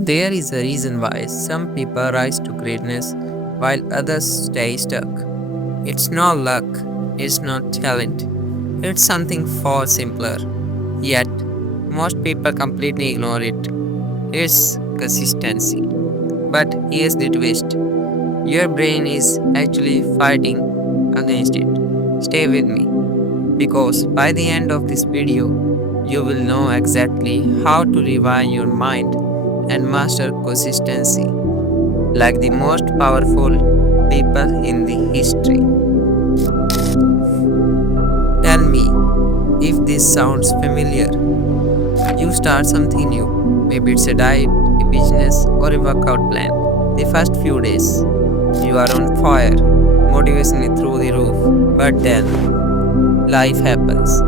There is a reason why some people rise to greatness while others stay stuck. It's not luck, it's not talent, it's something far simpler. Yet, most people completely ignore it. It's consistency. But here's the twist, your brain is actually fighting against it. Stay with me, because by the end of this video, you will know exactly how to rewind your mind and master consistency like the most powerful people in the history. Tell me if this sounds familiar. You start something new. Maybe it's a diet, a business, or a workout plan. The first few days, you are on fire, motivation is through the roof. But then, life happens.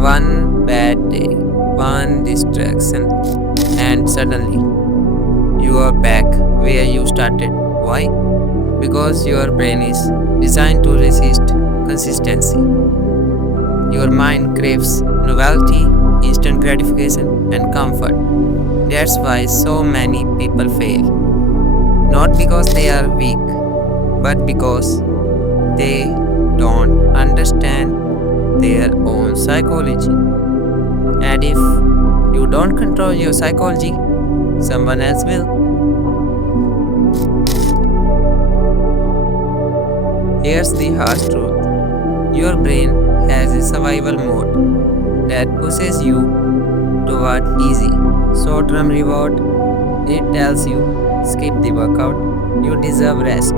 One bad day, one distraction, and suddenly you are back where you started. Why? Because your brain is designed to resist consistency. Your mind craves novelty, instant gratification, and comfort. That's why so many people fail. Not because they are weak, but because they don't understand their own psychology. And if you don't control your psychology, someone else will. Here's the harsh truth, your brain has a survival mode that pushes you toward easy, short term reward. It tells you, skip the workout, you deserve rest.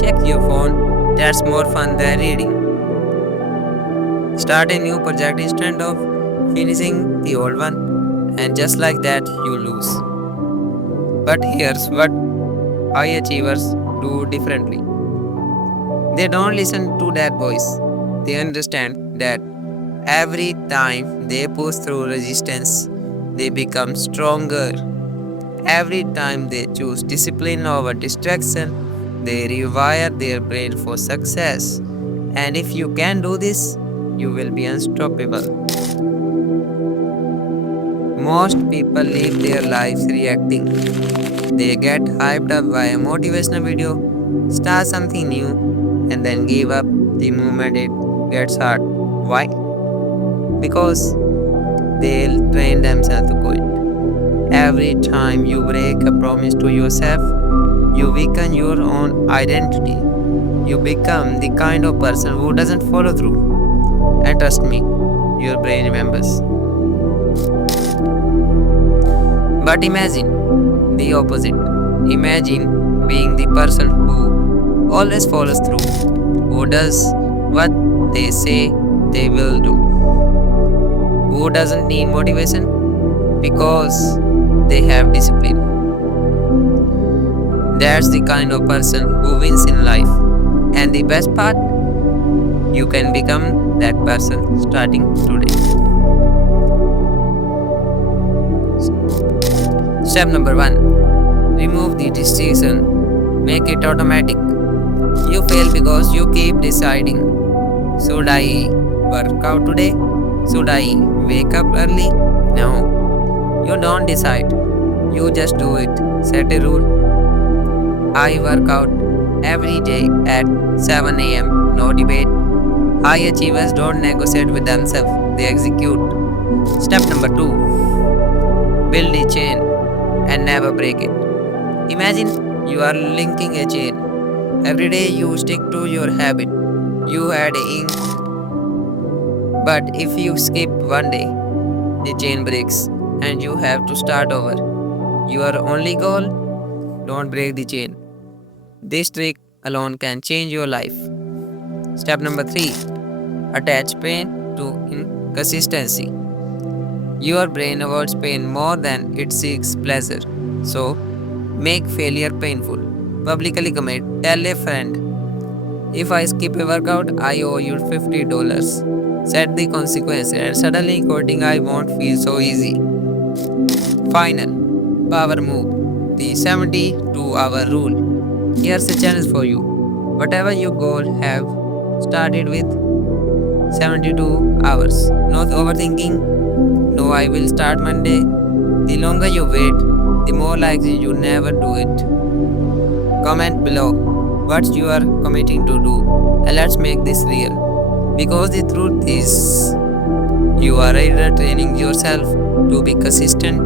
Check your phone, that's more fun than reading. Start a new project instead of finishing the old one, and just like that, you lose. But here's what high achievers do differently, they don't listen to that voice, they understand that every time they push through resistance, they become stronger. Every time they choose discipline over distraction, they rewire their brain for success. And if you can do this, you will be unstoppable. Most people live their lives reacting. They get hyped up by a motivational video, start something new, and then give up the moment it gets hard. Why? Because they'll train themselves to quit. Every time you break a promise to yourself, you weaken your own identity. You become the kind of person who doesn't follow through. And trust me, your brain remembers. But imagine the opposite. Imagine being the person who always follows through, who does what they say they will do, who doesn't need motivation because they have discipline. That's the kind of person who wins in life. And the best part, you can become that person starting today. Step number 1, remove the decision, make it automatic. You fail because you keep deciding, should I work out today? Should I wake up early? No, you don't decide, you just do it. Set a rule. I work out every day at 7 am, no debate. High achievers don't negotiate with themselves, they execute. Step number 2, build a chain and never break it. Imagine you are linking a chain. Every day you stick to your habit. You add ink. But if you skip one day, the chain breaks and you have to start over. Your only goal, don't break the chain. This trick alone can change your life. Step number 3, attach pain to inconsistency. Your brain avoids pain more than it seeks pleasure. So, make failure painful. Publicly commit. Tell a friend, if I skip a workout, I owe you $50. Set the consequence, and suddenly quitting I won't feel so easy. Final power move, the 72-hour rule. Here's a challenge for you. Whatever your goal, have started with 72 hours. No overthinking. No, I will start Monday. The longer you wait, the more like you never do it. Comment below what you are committing to do, and let's make this real. Because the truth is, you are either training yourself to be consistent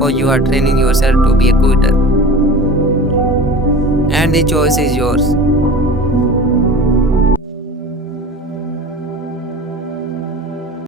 or you are training yourself to be a quitter. And the choice is yours.